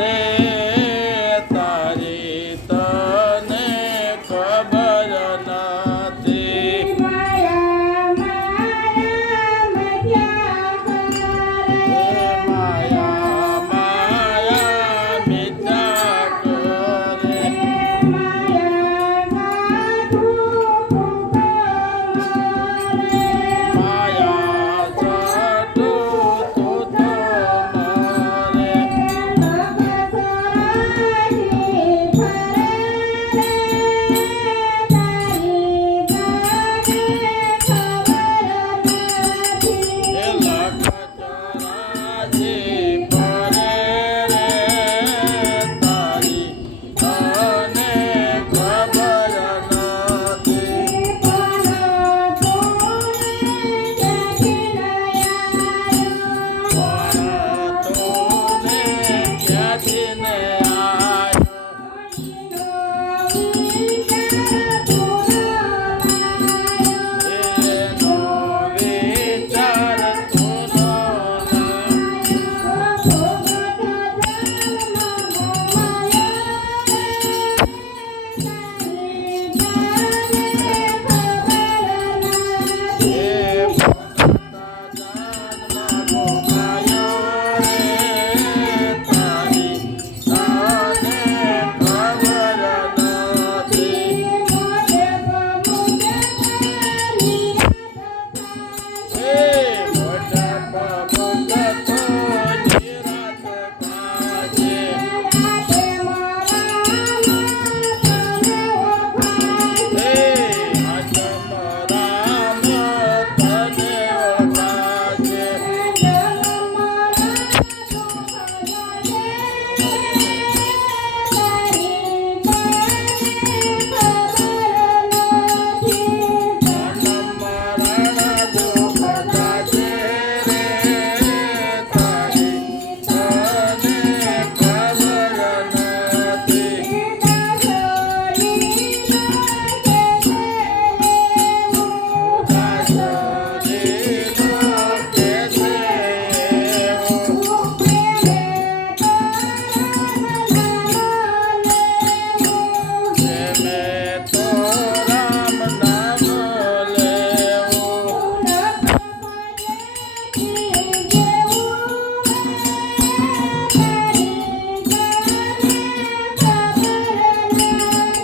Yeah. Hey. Thank you.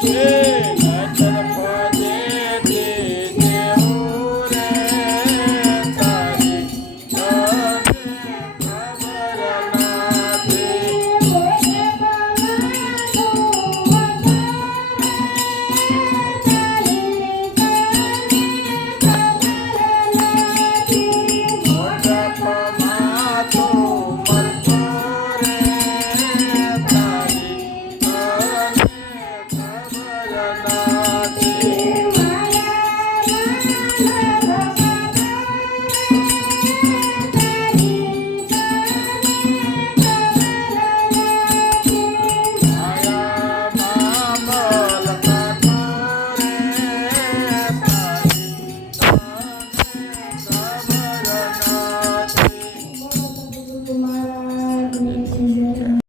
Yeah.